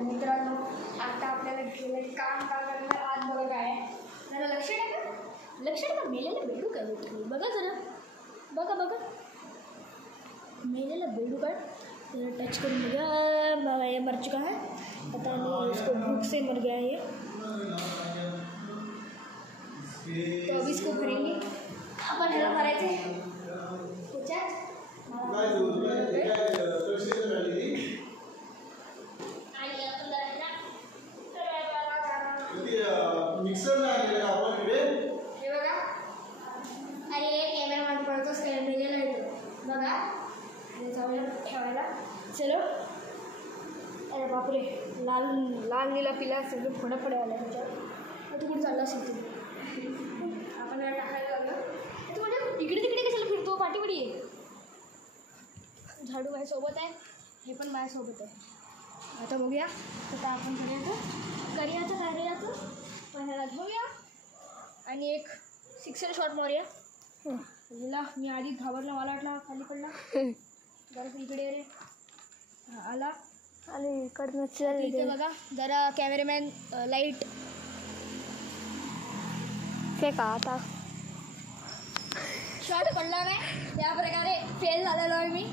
मित्रांनो आता आपल्याला गेलं काम करायला आज बघा काय जरा लक्ष टाका मेलेला बेडू काय होतं बघा जरा बघा मेलेला बेडू काय जरा टच करून बघा ये मर चुका है पता नहीं इसको भूख से मर गया है तो अब इसको भरेंगे अपन ह्याला भरायचे मिक्सर नाही आपण इकडे हे बघा अरे कॅमेरामॅन पडतोच कॅमेरा येतो बघा त्याच्यावर ठेवायला चलो अरे बापरे लाल लाल नीला पिला सगळं फोडा पडायला त्याच्यावर तू कुठे चालला असेल तू आपण याला टाकायला लागलं तू म्हणजे इकडे तिकडे कशाला फिरतो पाठीवडी झाडू माझ्यासोबत आहे हे पण माझ्यासोबत आहे आता बघूया आता आपण करूयाचं पण ह्याला घेऊया आणि एक सिक्सर शॉट मारूया हिला मी आधी घाबरला मला वाटला खाली पडला जरा इकडे रे आला आणि इकडनं चल इथे बघा जरा कॅमेरामॅन लाईट फेका आता शॉट पडला नाही त्या प्रकारे फेल झालेलो आहे मी